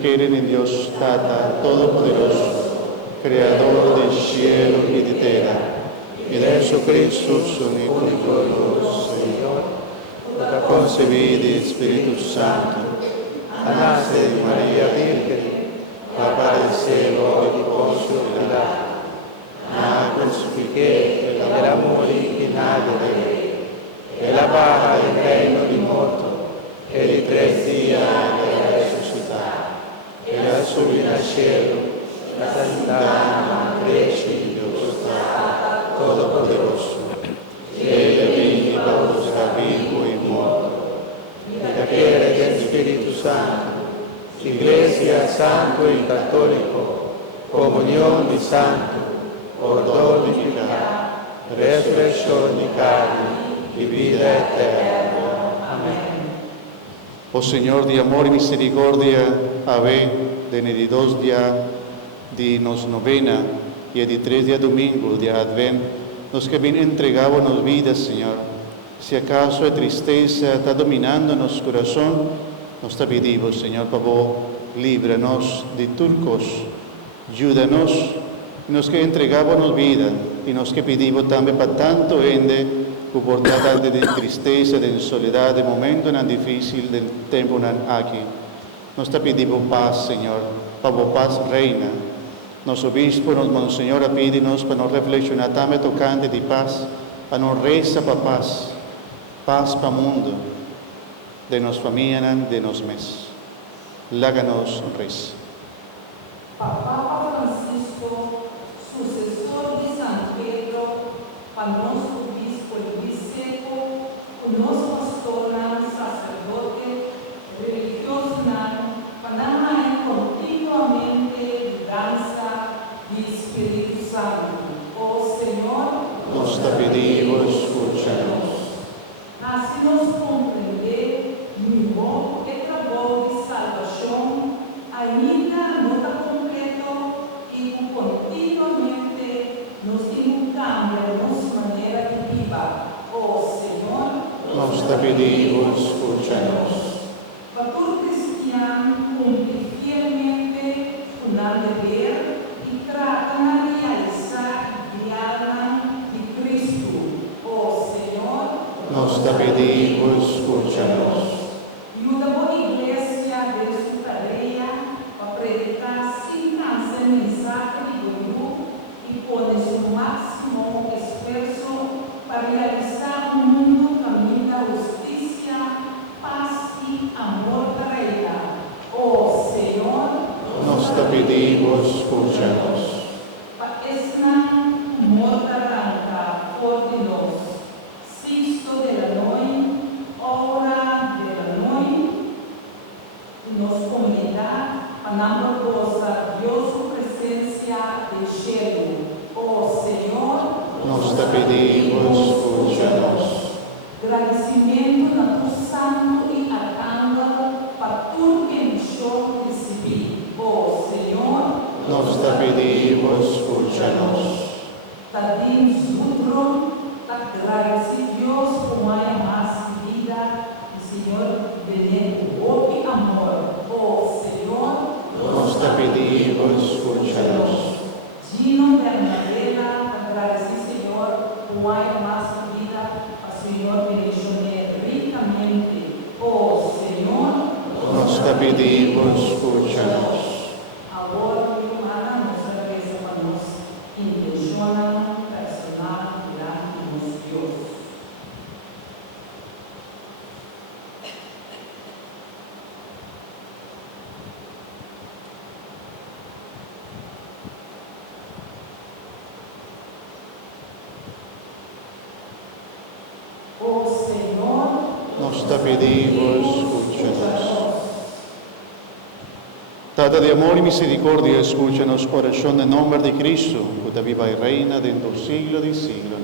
creen en Dios Tata Todopoderoso, Creador del cielo y de tierra, y de Jesucristo, su único Señor, concebido de Espíritu Santo, nace de María Virgen, padeceu de Poncio Pilato, crucifiqué, era morì in adere, e la barra del reino di morto, e di 3 días era resucitata, e la subida al cielo, la santità, cresce in Dio Todopoderoso, e viva busca vivo y morto, y la quiere del Espíritu Santo, Iglesia Santo y Católico, comunión de santo, perdón de pecado, resurrección de carne y vida eterna. Amén. Oh Señor de amor y misericordia, ave de 2 días de nos novena y de 3 días domingo de Advent, nos que bien entregamos nos vidas, Señor. Si acaso a tristeza está dominando nuestro corazón, nos te pedimos, Señor, por favor, líbranos de turcos, ayúdanos, nos que entregamos nos vida, y nos que pedimos también para tanto gente, que por tanto de tristeza, de soledad, de momento tan difícil, del tiempo aquí. Nos te pedimos paz, Señor, para vos paz reina. Nos obispo, nos Monseñor, pídenos para nos reflexionar también tocante de paz, para nos reza para paz, paz para el mundo, de nos familia, de nos mes. Láganos reza. Papa Francisco, sucesor de San Pedro, para nuestro obispo Luis Seco, nuestro pastor, sacerdote, religioso, para continuamente danza de Espíritu Santo. Oh Señor, nos te pedimos, escúchanos. así nos comprender mi modo de trabajo de salvación, ainda no está completo y continuamente nos cambia nuestra manera de viva. Oh Señor, nos te pedimos, escúchanos. para todo cristiano cumplir fielmente una deber y tratan de realizar el alma de Cristo. Oh Señor, nos te pedimos, escúchanos. ayuda a la iglesia de su tarea para predicar sin cansar el mensaje de Dios y pone su máximo esfuerzo para realizar un mundo camino a justicia, paz y amor para ella. Oh Señor, nos te pedimos, escúchanos. para esta morta arranca por Dios, Sisto de la noche, hora de la noche, nos comunidad, para gozar Dios su presencia del cielo. Oh Señor, Nos te pedimos, escúchanos. agradecimiento a tu santo y arcángel para tu bendición recibí. Oh Señor, Nos te pedimos, escúchanos. Tadim Zudro, agradece Dios por haya más vida, Señor, benévolo y amor. Oh Señor, Nos te pedimos, escúchanos. Gino Bernadela, agradece Señor por haya más vida, Señor, bendicioné ricamente. Oh Señor, Nos te pedimos, escúchanos. ahora mi hermana nos regresa para nos intención personal delante de Dios. Oh Señor, Nos te pedimos, escúchanos. Tata de amor y misericordia, escúchanos, corazón, en nombre de Cristo, que viva y reina dentro del siglo de siglos.